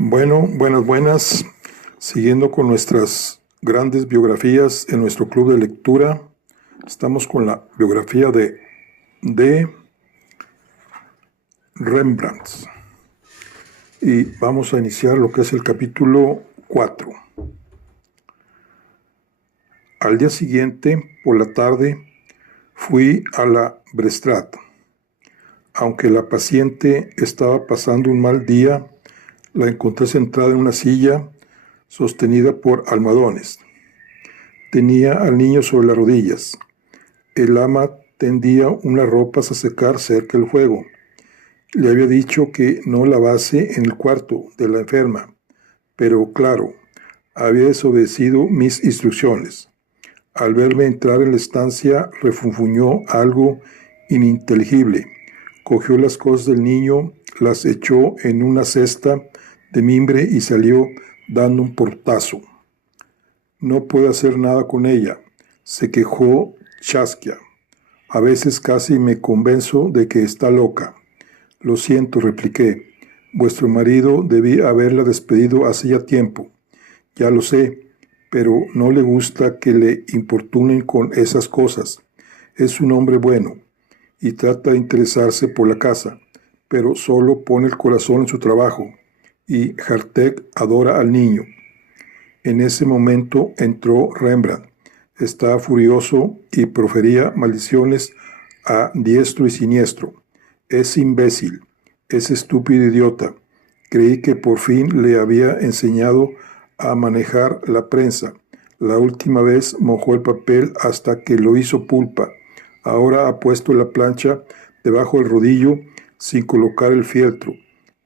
Bueno, buenas. Siguiendo con nuestras grandes biografías en nuestro club de lectura, estamos con la biografía de Rembrandt. Y vamos a iniciar lo que es el capítulo 4. Al día siguiente, por la tarde, fui a la Brestrad. Aunque la paciente estaba pasando un mal día, la encontré sentada en una silla sostenida por almohadones. Tenía al niño sobre las rodillas. El ama tendía unas ropas a secar cerca del fuego. Le había dicho que no lavase en el cuarto de la enferma, pero claro, había desobedecido mis instrucciones. Al verme entrar en la estancia, refunfuñó algo ininteligible. Cogió las cosas del niño, las echó en una cesta de mimbre y salió dando un portazo. No puedo hacer nada con ella, se quejó Chaskia. A veces casi me convenzo de que está loca. Lo siento, repliqué. Vuestro marido debía haberla despedido hace ya tiempo. Ya lo sé, pero no le gusta que le importunen con esas cosas. Es un hombre bueno y trata de interesarse por la casa, pero solo pone el corazón en su trabajo. Y Hartek adora al niño. En ese momento entró Rembrandt. Estaba furioso y profería maldiciones a diestro y siniestro. Es imbécil, es estúpido idiota. Creí que por fin le había enseñado a manejar la prensa. La última vez mojó el papel hasta que lo hizo pulpa. Ahora ha puesto la plancha debajo del rodillo sin colocar el fieltro.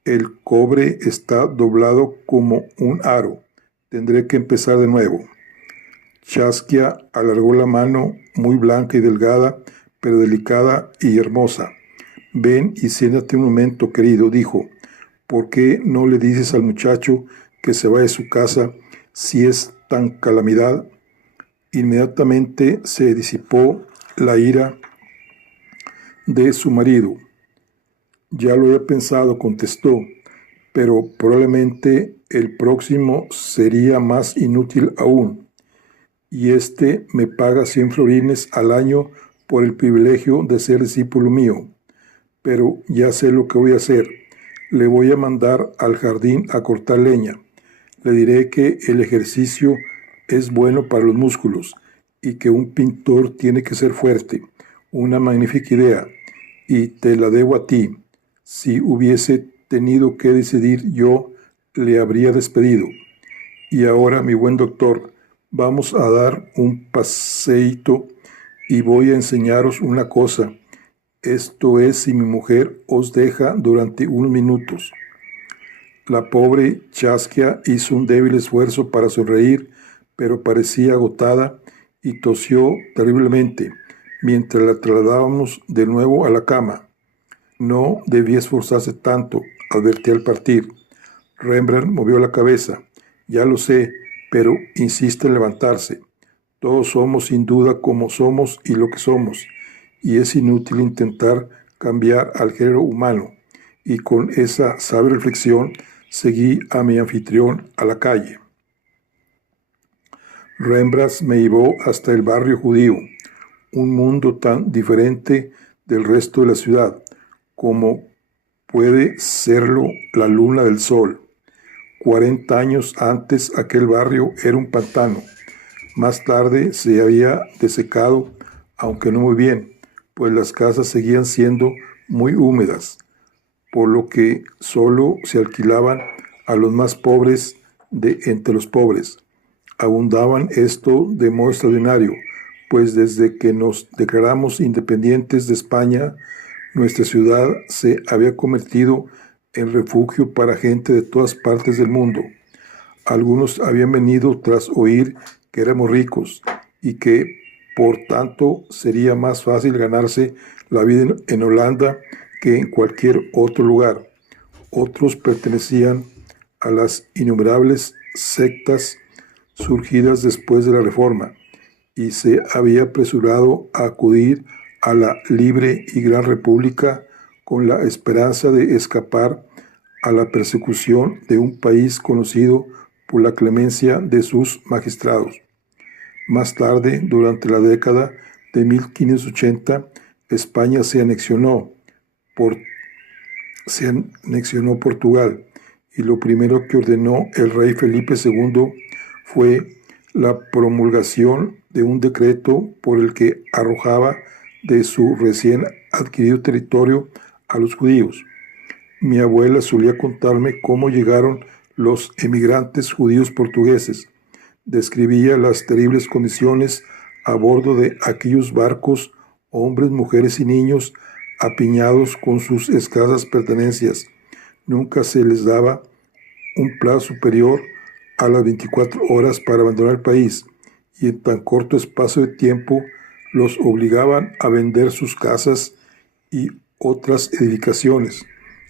El cobre está doblado como un aro. Tendré que empezar de nuevo. Chaskia alargó la mano, muy blanca y delgada, pero delicada y hermosa. Ven y siéntate un momento, querido, dijo. ¿Por qué no le dices al muchacho que se vaya a su casa si es tan calamidad? Inmediatamente se disipó la ira de su marido. Ya lo he pensado, contestó, pero probablemente el próximo sería más inútil aún. Y este me paga 100 florines al año por el privilegio de ser discípulo mío. Pero ya sé lo que voy a hacer. Le voy a mandar al jardín a cortar leña. Le diré que el ejercicio es bueno para los músculos y que un pintor tiene que ser fuerte. Una magnífica idea. Y te la debo a ti. Si hubiese tenido que decidir yo, le habría despedido. Y ahora, mi buen doctor, vamos a dar un paseíto y voy a enseñaros una cosa. Esto es si mi mujer os deja durante unos minutos. La pobre Chaskia hizo un débil esfuerzo para sonreír, pero parecía agotada y tosió terriblemente mientras la trasladábamos de nuevo a la cama. No debía esforzarse tanto, advertí al partir. Rembrandt movió la cabeza. Ya lo sé, pero insiste en levantarse. Todos somos sin duda como somos y lo que somos, y es inútil intentar cambiar al género humano. Y con esa sabia reflexión seguí a mi anfitrión a la calle. Rembrandt me llevó hasta el barrio judío, un mundo tan diferente del resto de la ciudad, como puede serlo la luna del sol. 40 años antes aquel barrio era un pantano. Más tarde se había desecado, aunque no muy bien, pues las casas seguían siendo muy húmedas, por lo que solo se alquilaban a los más pobres de entre los pobres. Abundaban esto de modo extraordinario, pues desde que nos declaramos independientes de España, nuestra ciudad se había convertido en refugio para gente de todas partes del mundo. Algunos habían venido tras oír que éramos ricos y que, por tanto, sería más fácil ganarse la vida en Holanda que en cualquier otro lugar. Otros pertenecían a las innumerables sectas surgidas después de la Reforma y se había apresurado a acudir a la libre y gran república con la esperanza de escapar a la persecución de un país conocido por la clemencia de sus magistrados. Más tarde, durante la década de 1580, España se anexionó Portugal, y lo primero que ordenó el rey Felipe II fue la promulgación de un decreto por el que arrojaba de su recién adquirido territorio a los judíos. Mi abuela solía contarme cómo llegaron los emigrantes judíos portugueses. Describía las terribles condiciones a bordo de aquellos barcos, hombres, mujeres y niños apiñados con sus escasas pertenencias. Nunca se les daba un plazo superior a las 24 horas para abandonar el país, y en tan corto espacio de tiempo los obligaban a vender sus casas y otras edificaciones,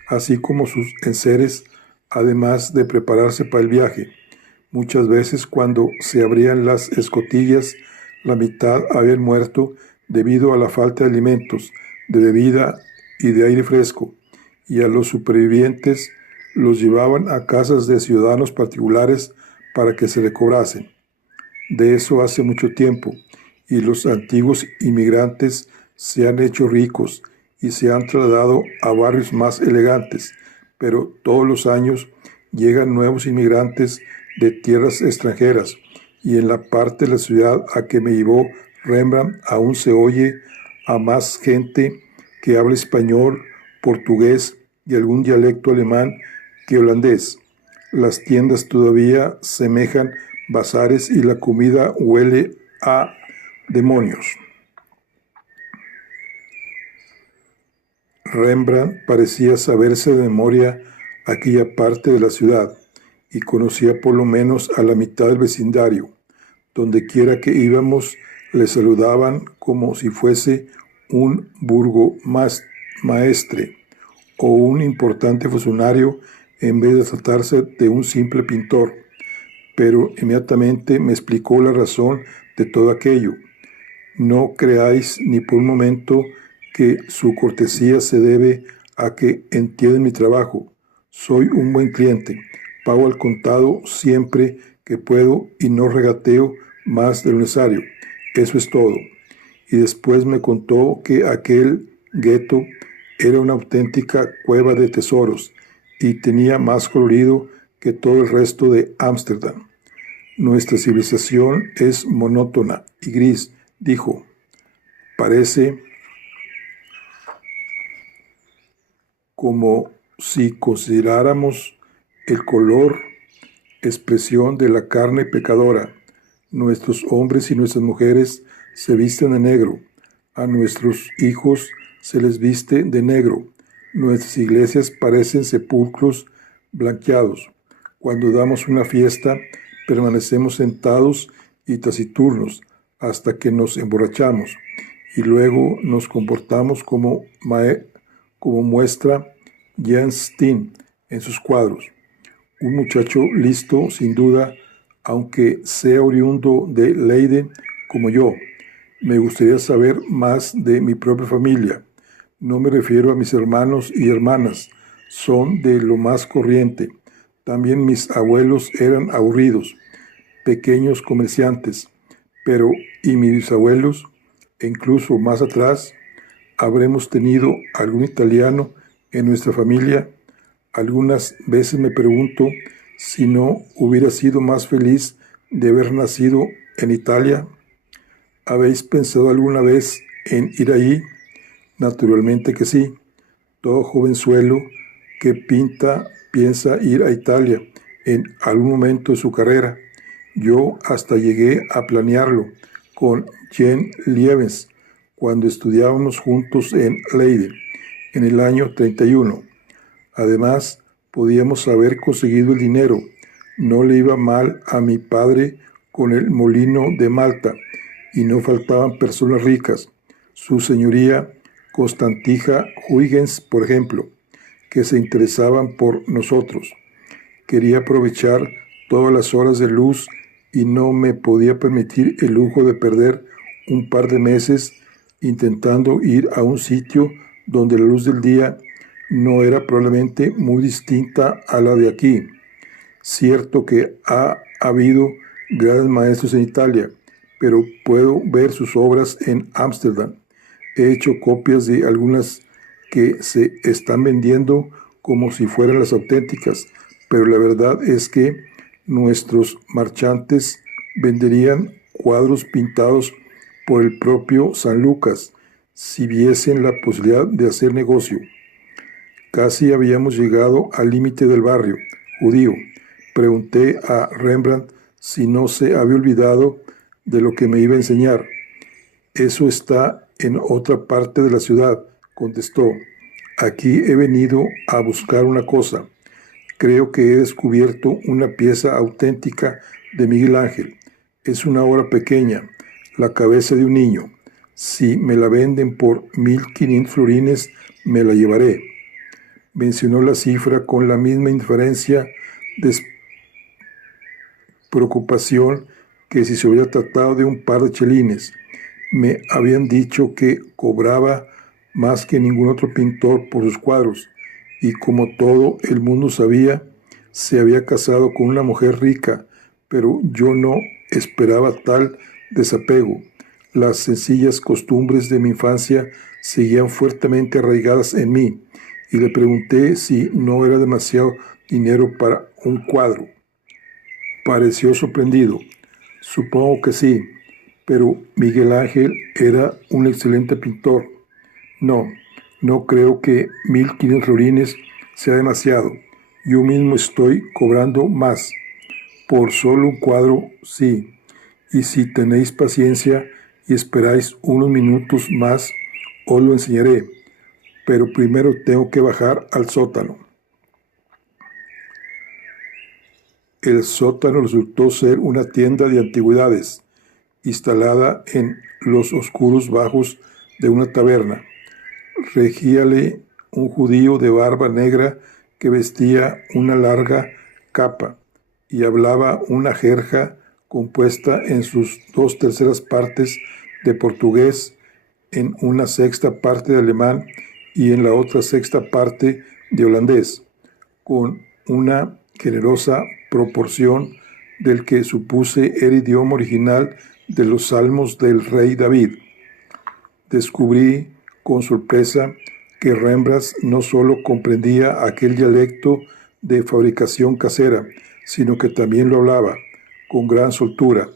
así como sus enseres, además de prepararse para el viaje. Muchas veces, cuando se abrían las escotillas, la mitad habían muerto debido a la falta de alimentos, de bebida y de aire fresco, y a los supervivientes los llevaban a casas de ciudadanos particulares para que se recobrasen. De eso hace mucho tiempo, y los antiguos inmigrantes se han hecho ricos y se han trasladado a barrios más elegantes, pero todos los años llegan nuevos inmigrantes de tierras extranjeras, y en la parte de la ciudad a que me llevó Rembrandt aún se oye a más gente que habla español, portugués y algún dialecto alemán que holandés. Las tiendas todavía semejan bazares y la comida huele a demonios. Rembrandt parecía saberse de memoria aquella parte de la ciudad y conocía por lo menos a la mitad del vecindario. Donde quiera que íbamos, le saludaban como si fuese un burgomaestre o un importante funcionario en vez de tratarse de un simple pintor. Pero inmediatamente me explicó la razón de todo aquello. No creáis ni por un momento que su cortesía se debe a que entienden mi trabajo. Soy un buen cliente, pago al contado siempre que puedo y no regateo más de lo necesario. Eso es todo. Y después me contó que aquel gueto era una auténtica cueva de tesoros y tenía más colorido que todo el resto de Ámsterdam. Nuestra civilización es monótona y gris, dijo. Parece como si consideráramos el color expresión de la carne pecadora. Nuestros hombres y nuestras mujeres se visten de negro. A nuestros hijos se les viste de negro. Nuestras iglesias parecen sepulcros blanqueados. Cuando damos una fiesta, permanecemos sentados y taciturnos hasta que nos emborrachamos, y luego nos comportamos como muestra Jan Steen en sus cuadros. Un muchacho listo, sin duda, aunque sea oriundo de Leiden como yo. Me gustaría saber más de mi propia familia. No me refiero a mis hermanos y hermanas, son de lo más corriente. También mis abuelos eran aburridos, pequeños comerciantes, pero ¿y mis bisabuelos? E incluso más atrás, ¿habremos tenido algún italiano en nuestra familia? Algunas veces me pregunto si no hubiera sido más feliz de haber nacido en Italia. ¿Habéis pensado alguna vez en ir allí? Naturalmente que sí. Todo jovenzuelo que piensa ir a Italia en algún momento de su carrera. Yo hasta llegué a planearlo con Jean Lievens cuando estudiábamos juntos en Leiden en el año 31. Además, podíamos haber conseguido el dinero. No le iba mal a mi padre con el molino de Malta y no faltaban personas ricas. Su señoría Constantija Huygens, por ejemplo, que se interesaban por nosotros. Quería aprovechar todas las horas de luz y no me podía permitir el lujo de perder un par de meses intentando ir a un sitio donde la luz del día no era probablemente muy distinta a la de aquí. Cierto que ha habido grandes maestros en Italia, pero puedo ver sus obras en Ámsterdam. He hecho copias de algunas que se están vendiendo como si fueran las auténticas, pero la verdad es que nuestros marchantes venderían cuadros pintados por el propio San Lucas si viesen la posibilidad de hacer negocio. Casi habíamos llegado al límite del barrio judío. Pregunté a Rembrandt si no se había olvidado de lo que me iba a enseñar. Eso está en otra parte de la ciudad, contestó. Aquí he venido a buscar una cosa. Creo que he descubierto una pieza auténtica de Miguel Ángel. Es una obra pequeña, la cabeza de un niño. Si me la venden por 1500 florines, me la llevaré. Mencionó la cifra con la misma indiferencia, despreocupación que si se hubiera tratado de un par de chelines. Me habían dicho que cobraba más que ningún otro pintor por sus cuadros, y como todo el mundo sabía, se había casado con una mujer rica, pero yo no esperaba tal desapego. Las sencillas costumbres de mi infancia seguían fuertemente arraigadas en mí, y le pregunté si no era demasiado dinero para un cuadro. Pareció sorprendido. Supongo que sí, pero Miguel Ángel era un excelente pintor. No creo que 1500 florines sea demasiado. Yo mismo estoy cobrando más. Por solo un cuadro, sí. Y si tenéis paciencia y esperáis unos minutos más, os lo enseñaré. Pero primero tengo que bajar al sótano. El sótano resultó ser una tienda de antigüedades, instalada en los oscuros bajos de una taberna. Regíale un judío de barba negra que vestía una larga capa y hablaba una jerga compuesta en sus 2/3 partes de portugués, en una sexta parte de alemán y en la otra sexta parte de holandés, con una generosa proporción del que supuse el idioma original de los salmos del rey David. Descubrí con sorpresa que Rembrandt no solo comprendía aquel dialecto de fabricación casera, sino que también lo hablaba con gran soltura.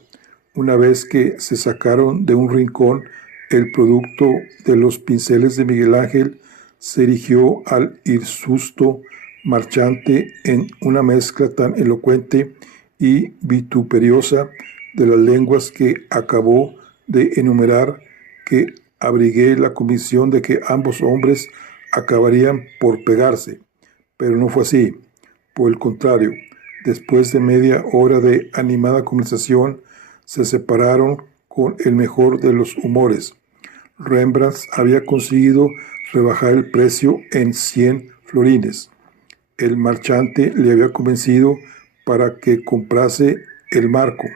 Una vez que se sacaron de un rincón el producto de los pinceles de Miguel Ángel, se dirigió al hirsuto marchante en una mezcla tan elocuente y vituperiosa de las lenguas que acabó de enumerar, que abrigué la convicción de que ambos hombres acabarían por pegarse. Pero no fue así. Por el contrario, después de media hora de animada conversación, se separaron con el mejor de los humores. Rembrandt había conseguido rebajar el precio en 100 florines. El marchante le había convencido para que comprase el marco,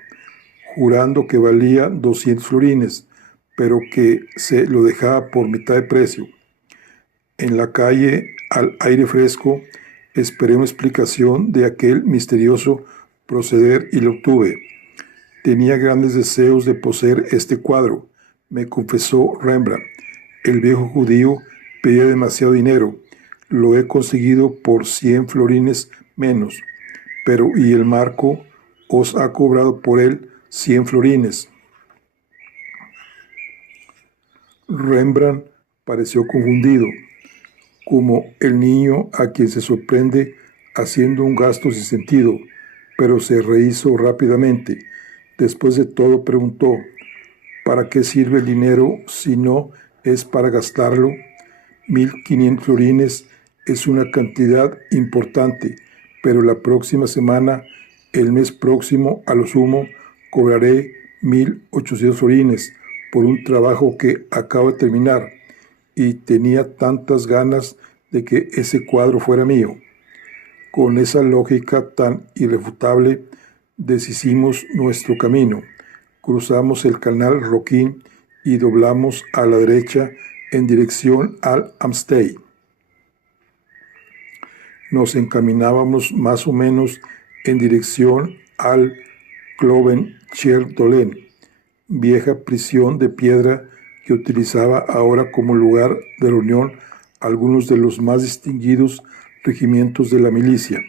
jurando que valía 200 florines, pero que se lo dejaba por mitad de precio. En la calle, al aire fresco, esperé una explicación de aquel misterioso proceder y lo obtuve. Tenía grandes deseos de poseer este cuadro, me confesó Rembrandt. El viejo judío pedía demasiado dinero. Lo he conseguido por 100 florines menos. Pero ¿y el marco? Os ha cobrado por él 100 florines. Rembrandt pareció confundido, como el niño a quien se sorprende haciendo un gasto sin sentido, pero se rehízo rápidamente. Después de todo preguntó: ¿para qué sirve el dinero si no es para gastarlo? 1500 florines es una cantidad importante, pero la próxima semana, el mes próximo a lo sumo, cobraré 1800 florines por un trabajo que acabo de terminar, y tenía tantas ganas de que ese cuadro fuera mío. Con esa lógica tan irrefutable, deshicimos nuestro camino. Cruzamos el canal Roquín y doblamos a la derecha en dirección al Amstey. nos encaminábamos más o menos en dirección al Kloven-Cher-Dolen, vieja prisión de piedra que utilizaba ahora como lugar de reunión algunos de los más distinguidos regimientos de la milicia.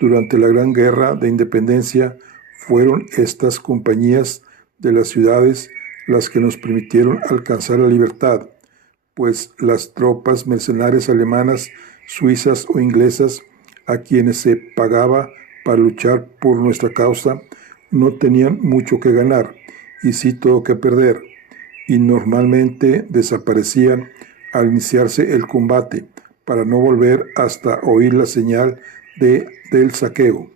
Durante la Gran Guerra de Independencia fueron estas compañías de las ciudades las que nos permitieron alcanzar la libertad, pues las tropas mercenarias alemanas, suizas o inglesas a quienes se pagaba para luchar por nuestra causa no tenían mucho que ganar y sí todo que perder, y normalmente desaparecían al iniciarse el combate para no volver hasta oír la señal del saqueo.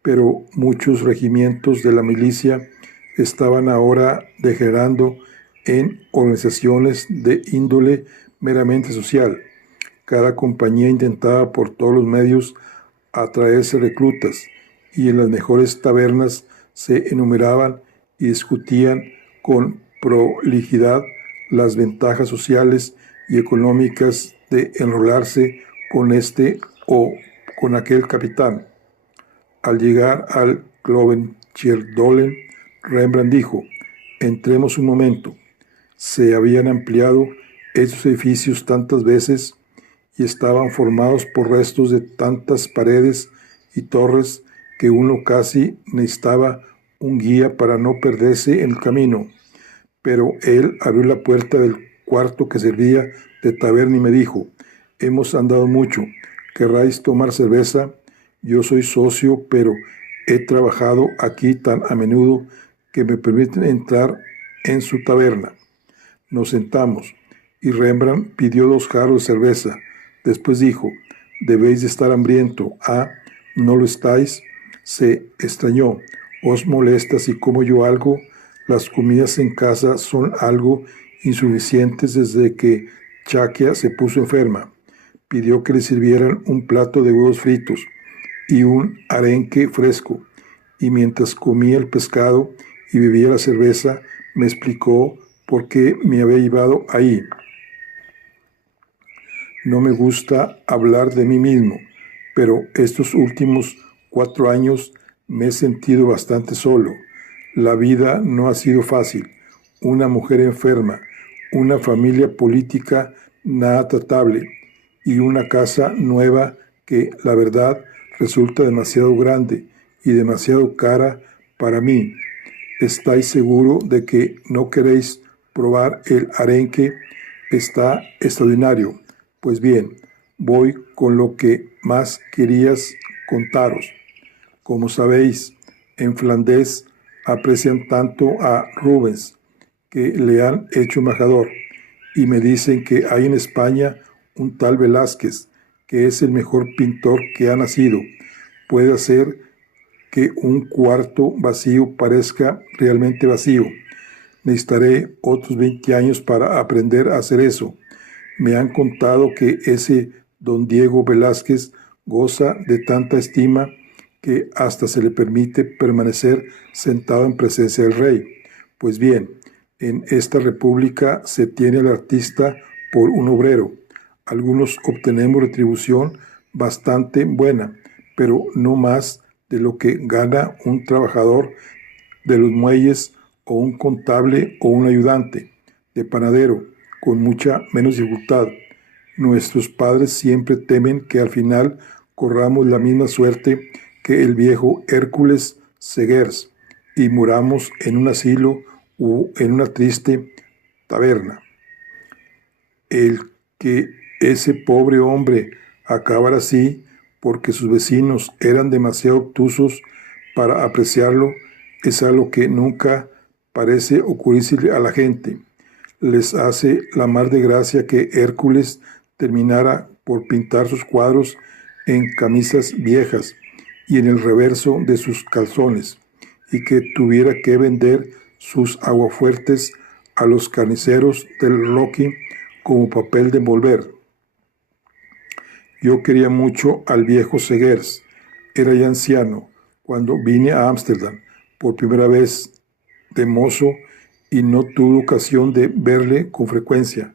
Pero muchos regimientos de la milicia estaban ahora degenerando en organizaciones de índole meramente social. Cada compañía intentaba por todos los medios atraerse reclutas, y en las mejores tabernas se enumeraban y discutían con prolijidad las ventajas sociales y económicas de enrolarse con este o con aquel capitán. Al llegar al Kloven-Cher-Dolen, Rembrandt dijo: «Entremos un momento». Se habían ampliado estos edificios tantas veces y estaban formados por restos de tantas paredes y torres que uno casi necesitaba un guía para no perderse en el camino. Pero él abrió la puerta del cuarto que servía de taberna y me dijo: «Hemos andado mucho. ¿Querráis tomar cerveza? Yo soy socio, pero he trabajado aquí tan a menudo que me permiten entrar en su taberna». Nos sentamos y Rembrandt pidió 2 jarros de cerveza. Después dijo: «Debéis de estar hambriento». «Ah, ¿no lo estáis?». Se extrañó. «¿Os molesta si como yo algo? Las comidas en casa son algo insuficientes desde que Chakia se puso enferma». Pidió que le sirvieran un plato de huevos fritos y un arenque fresco, y mientras comía el pescado y bebía la cerveza, me explicó por qué me había llevado ahí. No me gusta hablar de mí mismo, pero estos últimos 4 años me he sentido bastante solo. La vida no ha sido fácil. Una mujer enferma, una familia política nada tratable y una casa nueva que, la verdad, resulta demasiado grande y demasiado cara para mí. ¿Estáis seguro de que no queréis probar el arenque? Está extraordinario. Pues bien, voy con lo que más querías contaros. Como sabéis, en Flandes aprecian tanto a Rubens que le han hecho embajador, y me dicen que hay en España un tal Velázquez, que es el mejor pintor que ha nacido. Puede hacer que un cuarto vacío parezca realmente vacío. Necesitaré otros 20 años para aprender a hacer eso. Me han contado que ese don Diego Velázquez goza de tanta estima que hasta se le permite permanecer sentado en presencia del rey. Pues bien, en esta república se tiene al artista por un obrero. Algunos obtenemos retribución bastante buena, pero no más de lo que gana un trabajador de los muelles o un contable o un ayudante de panadero, con mucha menos dificultad. Nuestros padres siempre temen que al final corramos la misma suerte que el viejo Hércules Segers y muramos en un asilo o en una triste taberna. El que ese pobre hombre acabara así porque sus vecinos eran demasiado obtusos para apreciarlo es algo que nunca parece ocurrirse a la gente. Les hace la mar de gracia que Hércules terminara por pintar sus cuadros en camisas viejas y en el reverso de sus calzones, y que tuviera que vender sus aguafuertes a los carniceros del Rocky como papel de envolver. Yo quería mucho al viejo Segers. Era ya anciano cuando vine a Ámsterdam por primera vez de mozo y no tuve ocasión de verle con frecuencia.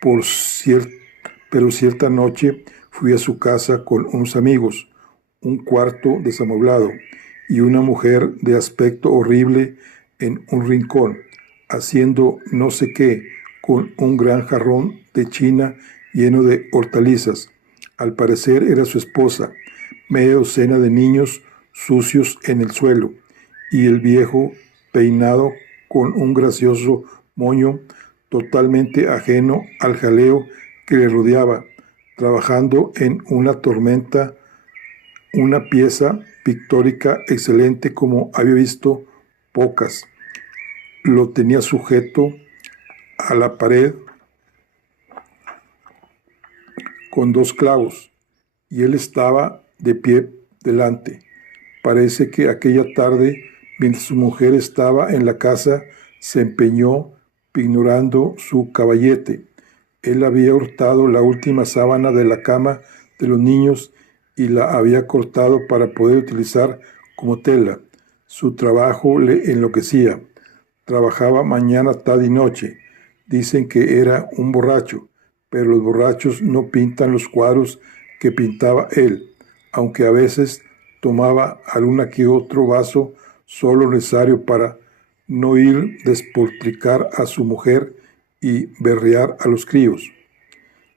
Pero cierta noche fui a su casa con unos amigos, un cuarto desamueblado y una mujer de aspecto horrible en un rincón, haciendo no sé qué con un gran jarrón de china lleno de hortalizas. Al parecer era su esposa, media docena de niños sucios en el suelo, y el viejo peinado con un gracioso moño totalmente ajeno al jaleo que le rodeaba, trabajando en una tormenta, una pieza pictórica excelente como había visto pocas. Lo tenía sujeto a la pared con dos clavos y él estaba de pie delante. Parece que aquella tarde, mientras su mujer estaba en la casa, se empeñó pignorando su caballete. Él había hurtado la última sábana de la cama de los niños y la había cortado para poder utilizar como tela. Su trabajo le enloquecía. Trabajaba mañana, tarde y noche. Dicen que era un borracho, pero los borrachos no pintan los cuadros que pintaba él, aunque a veces tomaba alguna que otro vaso solo necesario para no ir despotricar a su mujer y berrear a los críos.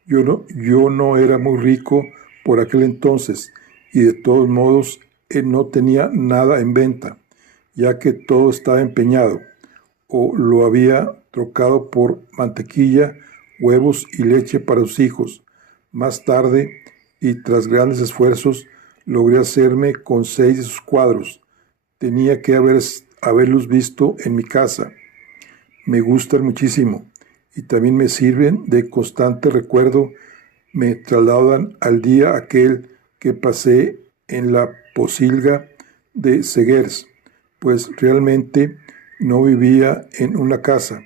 Yo no era muy rico por aquel entonces y de todos modos él no tenía nada en venta, ya que todo estaba empeñado o lo había trocado por mantequilla, huevos y leche para sus hijos. Más tarde, y tras grandes esfuerzos, logré hacerme con 6 de sus cuadros. Tenía que haberlos visto en mi casa. Me gustan muchísimo y también me sirven de constante recuerdo. Me trasladan al día aquel que pasé en la posilga de Segers, pues realmente no vivía en una casa,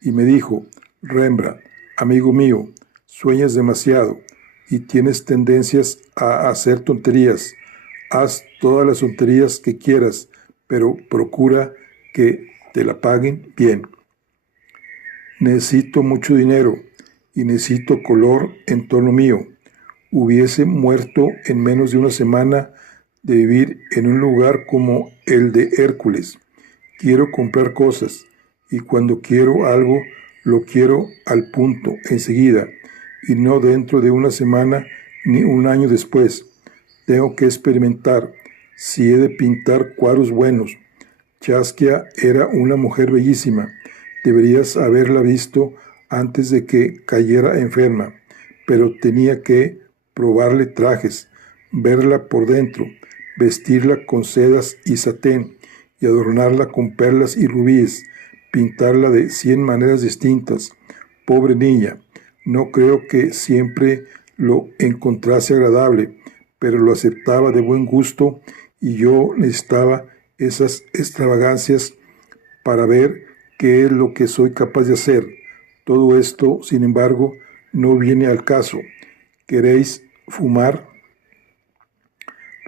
y me dijo: Rembrandt, amigo mío, sueñas demasiado y tienes tendencias a hacer tonterías. Haz todas las tonterías que quieras, pero procura que te la paguen bien. Necesito mucho dinero y necesito color en tono mío. Hubiese muerto en menos de una semana de vivir en un lugar como el de Hércules. Quiero comprar cosas y cuando quiero algo lo quiero al punto, enseguida, y no dentro de una semana ni un año después. Tengo que experimentar si he de pintar cuadros buenos. Chaskia era una mujer bellísima. Deberías haberla visto antes de que cayera enferma, pero tenía que probarle trajes, verla por dentro, vestirla con sedas y satén y adornarla con perlas y rubíes, pintarla de 100 maneras distintas. Pobre niña, no creo que siempre lo encontrase agradable, pero lo aceptaba de buen gusto y yo necesitaba esas extravagancias para ver qué es lo que soy capaz de hacer. Todo esto, sin embargo, no viene al caso. ¿Queréis fumar?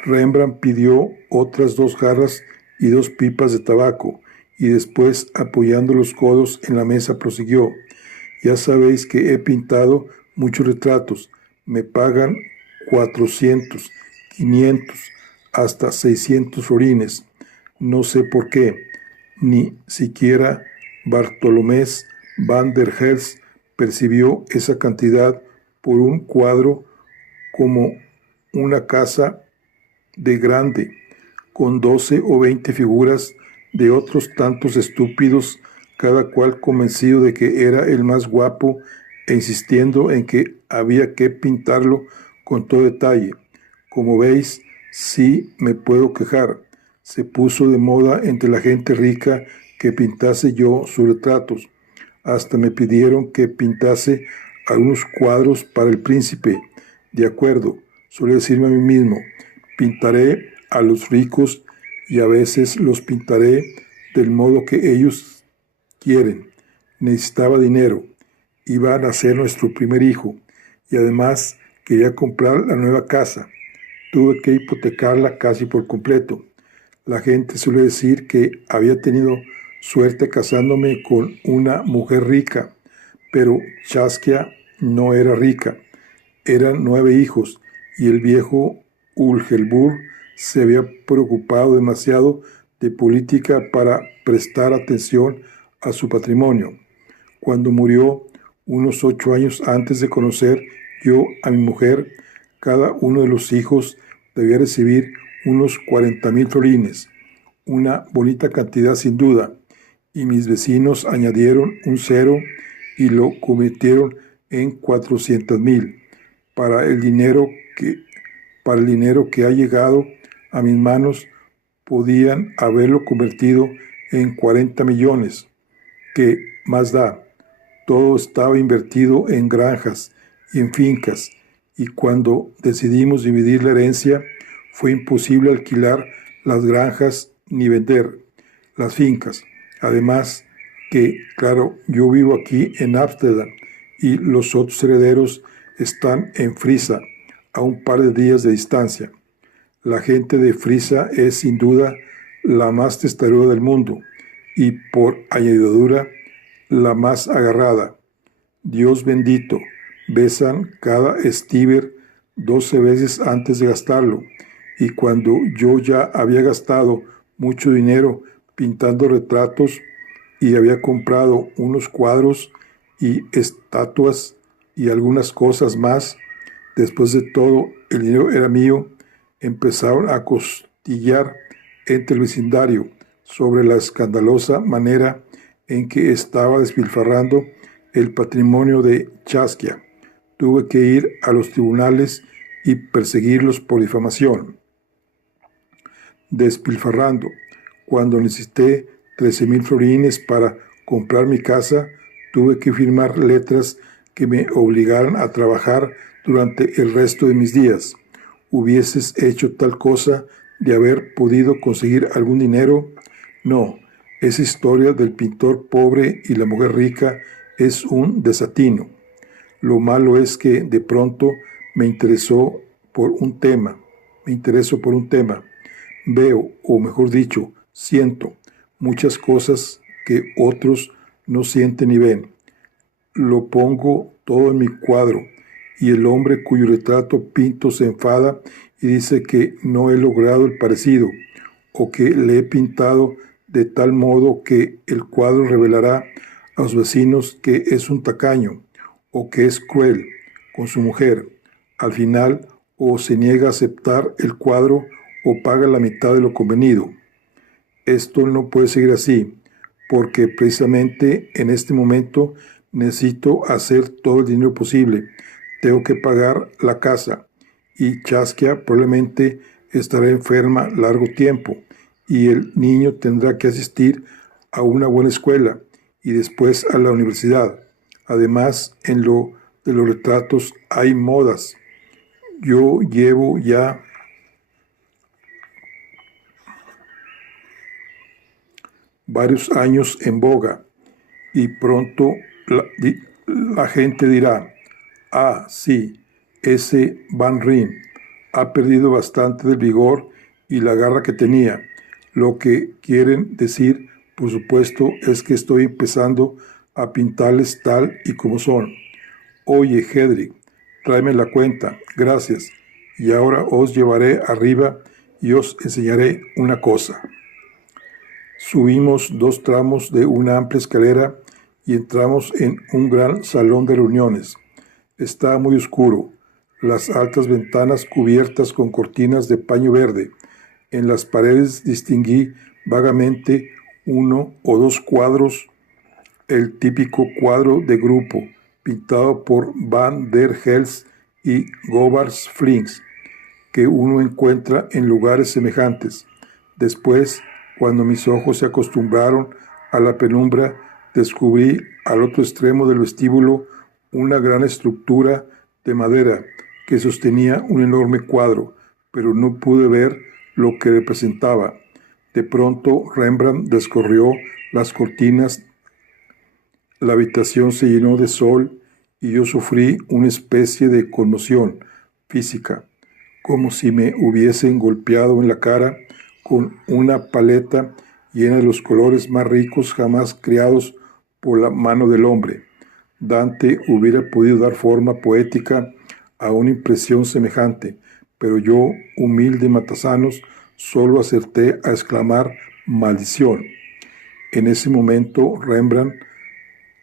Rembrandt pidió otras 2 jarras y 2 pipas de tabaco, y después, apoyando los codos en la mesa, prosiguió: ya sabéis que he pintado muchos retratos. Me pagan 400, 500, hasta 600 florines. No sé por qué. Ni siquiera Bartolomés van der Herz percibió esa cantidad por un cuadro como una casa de grande, con 12 o 20 figuras de otros tantos estúpidos, cada cual convencido de que era el más guapo e insistiendo en que había que pintarlo con todo detalle. Como veis, sí me puedo quejar. Se puso de moda entre la gente rica que pintase yo sus retratos. Hasta me pidieron que pintase algunos cuadros para el príncipe. De acuerdo, solía decirme a mí mismo: pintaré a los ricos y a veces los pintaré del modo que ellos quieren. Necesitaba dinero. Iba a nacer nuestro primer hijo y además quería comprar la nueva casa. Tuve que hipotecarla casi por completo. La gente suele decir que había tenido suerte casándome con una mujer rica, pero Chaskia no era rica. Eran 9 hijos y el viejo Ulgelbur se había preocupado demasiado de política para prestar atención a su patrimonio. Cuando murió, unos 8 años antes de conocer yo a mi mujer, cada uno de los hijos debía recibir unos 40,000 florines, una bonita cantidad sin duda, y mis vecinos añadieron un cero y lo convirtieron en 400,000 para el dinero que ha llegado a mis manos. Podían haberlo convertido en 40 millones. ¿Qué más da? Todo estaba invertido en granjas y en fincas, y cuando decidimos dividir la herencia, fue imposible alquilar las granjas ni vender las fincas. Además que, claro, yo vivo aquí en Ámsterdam y los otros herederos están en Frisia, a un par de días de distancia. La gente de Frisia es sin duda la más testaruda del mundo y por añadidura la más agarrada. Dios bendito, besan cada estíber 12 veces antes de gastarlo, y cuando yo ya había gastado mucho dinero pintando retratos y había comprado unos cuadros y estatuas y algunas cosas más, después de todo el dinero era mío, empezaron a costillar entre el vecindario sobre la escandalosa manera en que estaba despilfarrando el patrimonio de Chaskia. Tuve que ir a los tribunales y perseguirlos por difamación. Despilfarrando. Cuando necesité 13,000 florines para comprar mi casa, tuve que firmar letras que me obligaran a trabajar durante el resto de mis días. ¿Hubieses hecho tal cosa de haber podido conseguir algún dinero? No, esa historia del pintor pobre y la mujer rica es un desatino. Lo malo es que de pronto me intereso por un tema. Veo, o mejor dicho, siento muchas cosas que otros no sienten ni ven. Lo pongo todo en mi cuadro, y el hombre cuyo retrato pinto se enfada y dice que no he logrado el parecido, o que le he pintado de tal modo que el cuadro revelará a los vecinos que es un tacaño, o que es cruel con su mujer. Al final, o se niega a aceptar el cuadro o paga la mitad de lo convenido. Esto no puede seguir así, porque precisamente en este momento necesito hacer todo el dinero posible. Tengo que pagar la casa, y Chaskia probablemente estará enferma largo tiempo, y el niño tendrá que asistir a una buena escuela y después a la universidad. Además, en lo de los retratos hay modas. Yo llevo ya varios años en boga, y pronto la gente dirá: ah, sí, ese Van Ryn ha perdido bastante del vigor y la garra que tenía. Lo que quieren decir, por supuesto, es que estoy empezando a pintarles tal y como son. Oye, Hedrick, tráeme la cuenta, gracias, y ahora os llevaré arriba y os enseñaré una cosa. Subimos 2 tramos de una amplia escalera y entramos en un gran salón de reuniones. Estaba muy oscuro, las altas ventanas cubiertas con cortinas de paño verde. En las paredes distinguí vagamente 1 o 2 cuadros, el típico cuadro de grupo, pintado por Van der Helst y Govars Flinks, que uno encuentra en lugares semejantes. Después, cuando mis ojos se acostumbraron a la penumbra, descubrí al otro extremo del vestíbulo una gran estructura de madera que sostenía un enorme cuadro, pero no pude ver lo que representaba. De pronto Rembrandt descorrió las cortinas, la habitación se llenó de sol y yo sufrí una especie de conmoción física, como si me hubiesen golpeado en la cara con una paleta llena de los colores más ricos jamás creados por la mano del hombre. Dante hubiera podido dar forma poética a una impresión semejante, pero yo, humilde matasanos, solo acerté a exclamar maldición. En ese momento Rembrandt,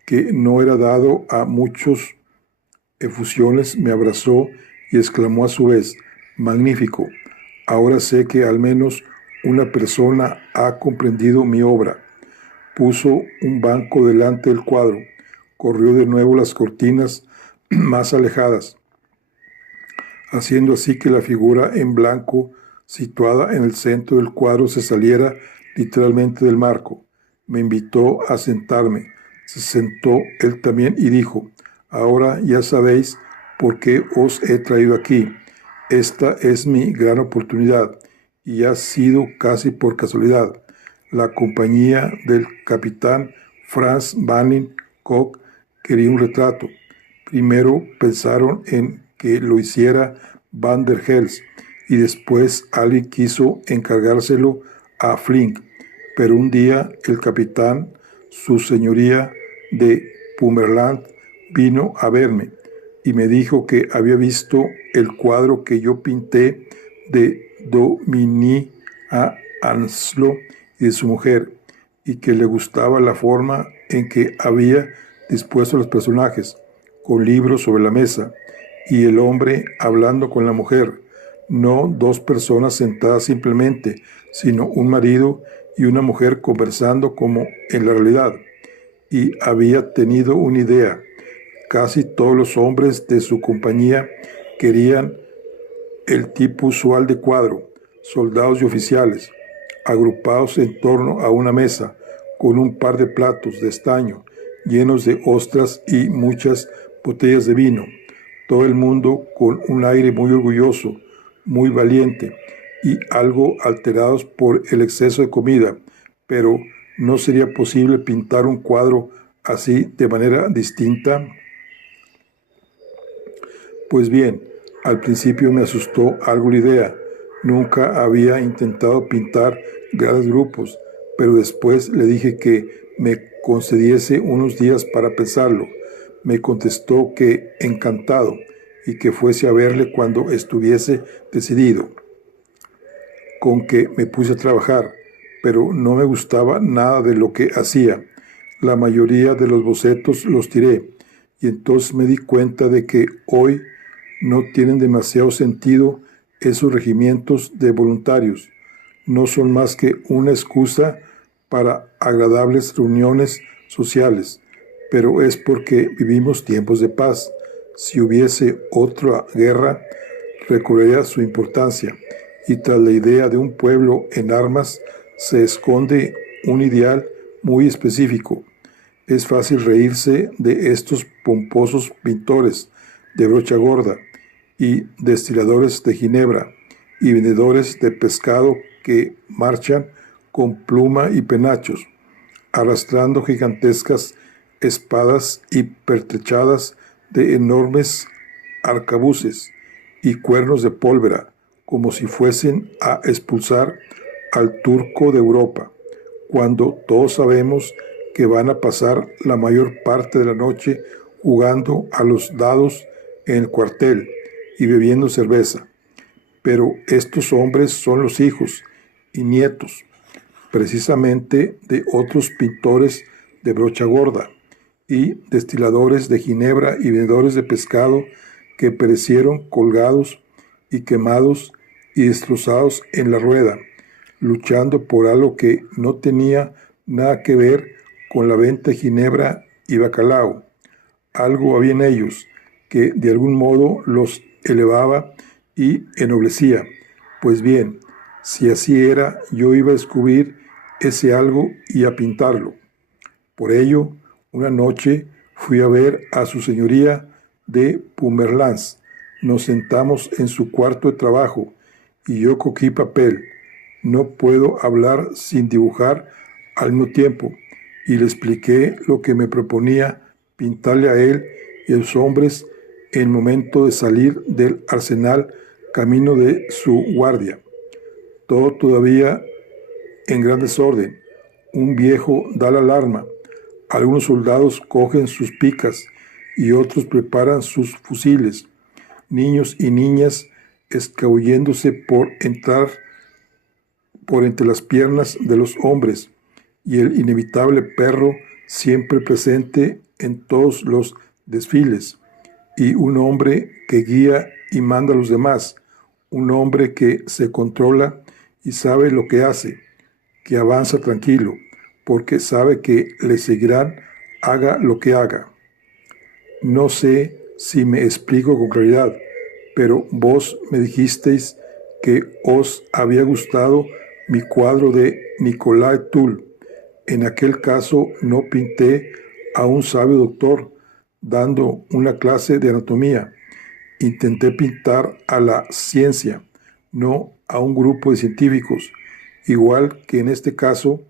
que no era dado a muchas efusiones, me abrazó y exclamó a su vez: magnífico, ahora sé que al menos una persona ha comprendido mi obra. Puso un banco delante del cuadro, corrió de nuevo las cortinas más alejadas, haciendo así que la figura en blanco situada en el centro del cuadro se saliera literalmente del marco. Me invitó a sentarme. Se sentó él también y dijo: ahora ya sabéis por qué os he traído aquí. Esta es mi gran oportunidad y ha sido casi por casualidad. La compañía del capitán Franz Banning Koch quería un retrato. Primero pensaron en que lo hiciera Van der Helst y después alguien quiso encargárselo a Flink, pero un día el capitán, su señoría de Pumerland, vino a verme y me dijo que había visto el cuadro que yo pinté de Dominique Anslo y de su mujer, y que le gustaba la forma en que había dispuesto los personajes, con libros sobre la mesa, y el hombre hablando con la mujer, no dos personas sentadas simplemente, sino un marido y una mujer conversando como en la realidad. Y había tenido una idea. Casi todos los hombres de su compañía querían el tipo usual de cuadro: soldados y oficiales, agrupados en torno a una mesa, con un par de platos de estaño llenos de ostras y muchas botellas de vino. Todo el mundo con un aire muy orgulloso, muy valiente y algo alterados por el exceso de comida, pero ¿no sería posible pintar un cuadro así de manera distinta? Pues bien, al principio me asustó algo la idea. Nunca había intentado pintar grandes grupos, pero después le dije que me concediese unos días para pensarlo. Me contestó que encantado y que fuese a verle cuando estuviese decidido. Con que me puse a trabajar, pero no me gustaba nada de lo que hacía. La mayoría de los bocetos los tiré, y entonces me di cuenta de que hoy no tienen demasiado sentido esos regimientos de voluntarios. No son más que una excusa para agradables reuniones sociales, pero es porque vivimos tiempos de paz. Si hubiese otra guerra, recobraría su importancia, y tras la idea de un pueblo en armas se esconde un ideal muy específico. Es fácil reírse de estos pomposos pintores de brocha gorda y destiladores de ginebra y vendedores de pescado que marchan con pluma y penachos, arrastrando gigantescas espadas y pertrechadas de enormes arcabuces y cuernos de pólvora, como si fuesen a expulsar al turco de Europa, cuando todos sabemos que van a pasar la mayor parte de la noche jugando a los dados en el cuartel y bebiendo cerveza. Pero estos hombres son los hijos y nietos, precisamente, de otros pintores de brocha gorda y destiladores de ginebra y vendedores de pescado que perecieron colgados y quemados y destrozados en la rueda, luchando por algo que no tenía nada que ver con la venta de ginebra y bacalao. Algo había en ellos que de algún modo los elevaba y ennoblecía. Pues bien, si así era, yo iba a descubrir ese algo y a pintarlo. Por ello, una noche fui a ver a su señoría de Pumerlands. Nos sentamos en su cuarto de trabajo y yo cogí papel. No puedo hablar sin dibujar al mismo tiempo, y le expliqué lo que me proponía pintarle a él y a los hombres en el momento de salir del arsenal camino de su guardia. Todo todavía en gran desorden. Un viejo da la alarma. Algunos soldados cogen sus picas y otros preparan sus fusiles. niños y niñas escabulléndose por entrar por entre las piernas de los hombres, y el inevitable perro siempre presente en todos los desfiles, y un hombre que guía y manda a los demás, un hombre que se controla y sabe lo que hace, que avanza tranquilo, porque sabe que le seguirán haga lo que haga. No sé si me explico con claridad, pero vos me dijisteis que os había gustado mi cuadro de Nicolai Tull. En aquel caso no pinté a un sabio doctor dando una clase de anatomía. Intenté pintar a la ciencia, no a un grupo de científicos. Igual que en este caso,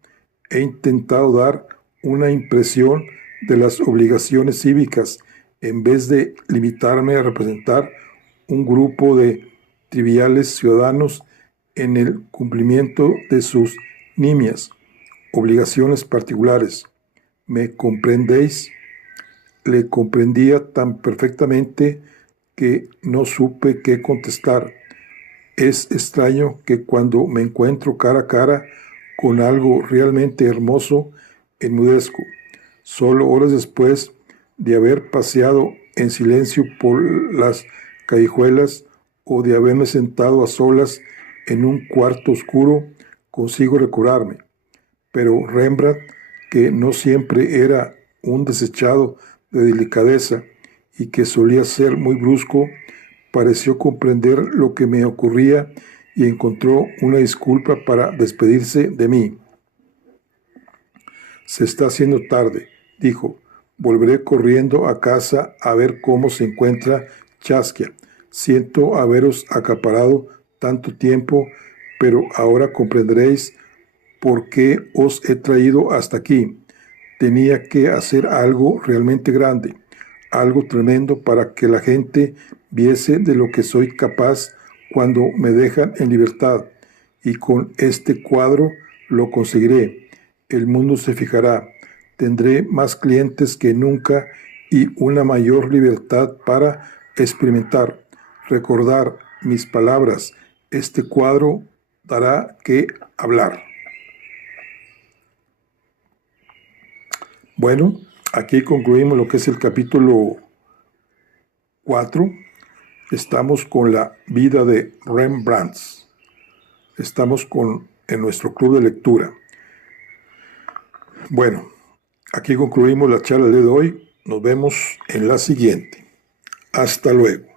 he intentado dar una impresión de las obligaciones cívicas en vez de limitarme a representar un grupo de triviales ciudadanos en el cumplimiento de sus nimias, obligaciones particulares. ¿Me comprendéis? Le comprendía tan perfectamente que no supe qué contestar. Es extraño que cuando me encuentro cara a cara con algo realmente hermoso, enmudezco. Solo horas después de haber paseado en silencio por las callejuelas o de haberme sentado a solas en un cuarto oscuro, consigo recordarme. Pero Rembrandt, que no siempre era un desechado de delicadeza y que solía ser muy brusco, pareció comprender lo que me ocurría y encontró una disculpa para despedirse de mí. Se está haciendo tarde, dijo. Volveré corriendo a casa a ver cómo se encuentra Chaskia. Siento haberos acaparado tanto tiempo, pero ahora comprenderéis por qué os he traído hasta aquí. Tenía que hacer algo realmente grande, algo tremendo para que la gente viese de lo que soy capaz cuando me dejan en libertad. Y con este cuadro lo conseguiré. El mundo se fijará. Tendré más clientes que nunca y una mayor libertad para experimentar, recordar mis palabras. Este cuadro dará que hablar. Bueno, aquí concluimos lo que es el capítulo 4. Estamos con la vida de Rembrandt. Estamos en nuestro club de lectura. Bueno, aquí concluimos la charla de hoy. Nos vemos en la siguiente. Hasta luego.